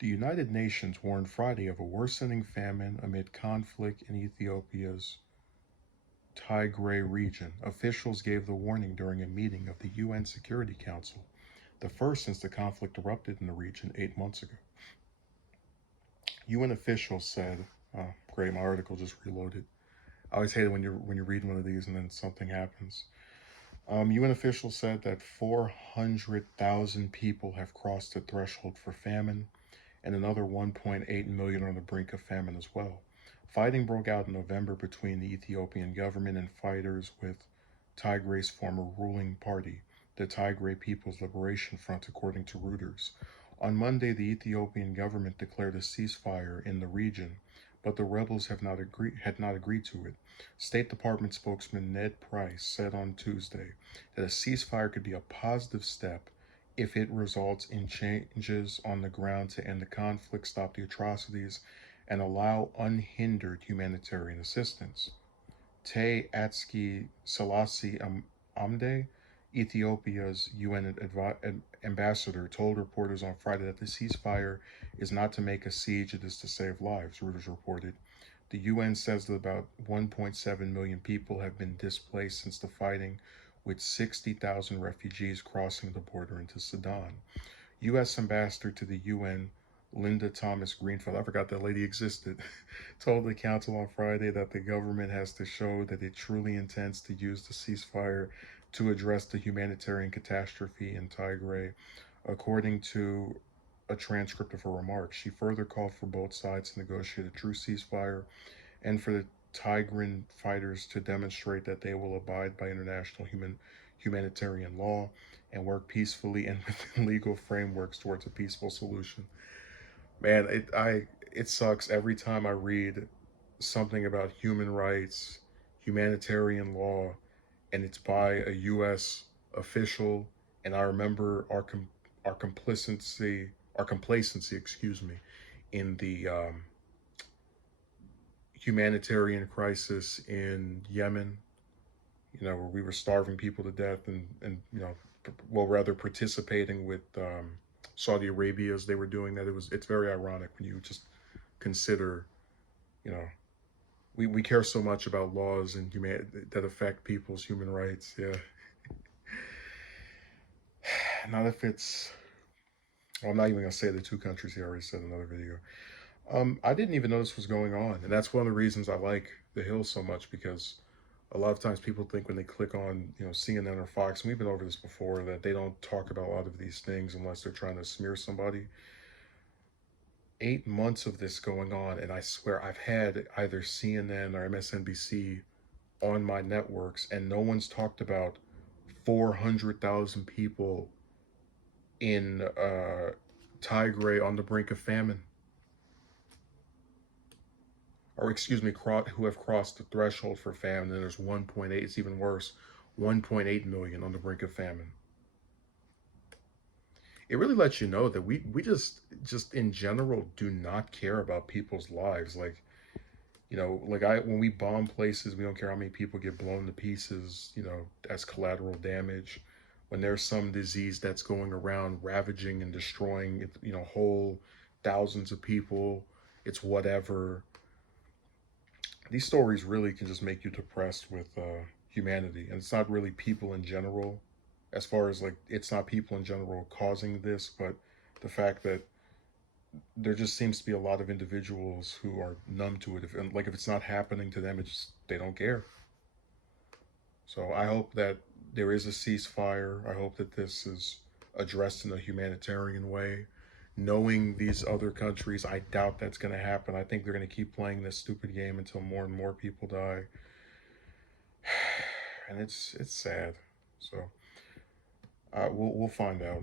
The United Nations warned Friday of a worsening famine amid conflict in Ethiopia's Tigray region. Officials gave the warning during a meeting of the UN Security Council, the first since the conflict erupted in the region 8 months ago. UN officials said, great, my article just reloaded. I always hate it when you read one of these and then something happens. UN officials said that 400,000 people have crossed the threshold for famine, and another 1.8 million are on the brink of famine as well. Fighting broke out in November between the Ethiopian government and fighters with Tigray's former ruling party, the Tigray People's Liberation Front, according to Reuters. On Monday, the Ethiopian government declared a ceasefire in the region, but the rebels had not agreed to it. State Department spokesman Ned Price said on Tuesday that a ceasefire could be a positive step if it results in changes on the ground to end the conflict, stop the atrocities, and allow unhindered humanitarian assistance. Tay Atski Selassie Amde, Ethiopia's UN ambassador, told reporters on Friday that the ceasefire is not to make a siege, it is to save lives, Reuters reported. The UN says that about 1.7 million people have been displaced since the fighting, with 60,000 refugees crossing the border into Sudan. U.S. Ambassador to the UN, Linda Thomas Greenfield, I forgot that lady existed, told the council on Friday that the government has to show that it truly intends to use the ceasefire to address the humanitarian catastrophe in Tigray, according to a transcript of her remarks. She further called for both sides to negotiate a true ceasefire and for the Tigray fighters to demonstrate that they will abide by international humanitarian law and work peacefully and within legal frameworks towards a peaceful solution. Man, it sucks every time I read something about human rights, humanitarian law, and it's by a U.S. official, and I remember our complacency, excuse me, in the humanitarian crisis in Yemen, where we were starving people to death and well, rather participating with Saudi Arabia as they were doing that. It's very ironic when you just consider, you know, we care so much about laws and that affect people's human rights. Yeah, not if it's. Well, I'm not even gonna say the two countries here. I already said in another video. I didn't even know this was going on, and that's one of the reasons I like The Hill so much, because a lot of times people think when they click on CNN or Fox, and we've been over this before, that they don't talk about a lot of these things unless they're trying to smear somebody. 8 months of this going on, and I swear I've had either CNN or MSNBC on my networks, and no one's talked about 400,000 people in Tigray on the brink of famine, or excuse me, who have crossed the threshold for famine. And there's 1.8, it's even worse, 1.8 million on the brink of famine. It really lets you know that we just in general do not care about people's lives. Like, like when we bomb places, we don't care how many people get blown to pieces, as collateral damage. When there's some disease that's going around ravaging and destroying, whole thousands of people, it's whatever. These stories really can just make you depressed with humanity, and it's not really people in general. As far as like, it's not people in general causing this, but the fact that there just seems to be a lot of individuals who are numb to it. If it's not happening to them, it's they don't care. So I hope that there is a ceasefire. I hope that this is addressed in a humanitarian way. Knowing these other countries, I doubt that's going to happen. I think they're going to keep playing this stupid game until more and more people die, and it's sad. So we'll find out.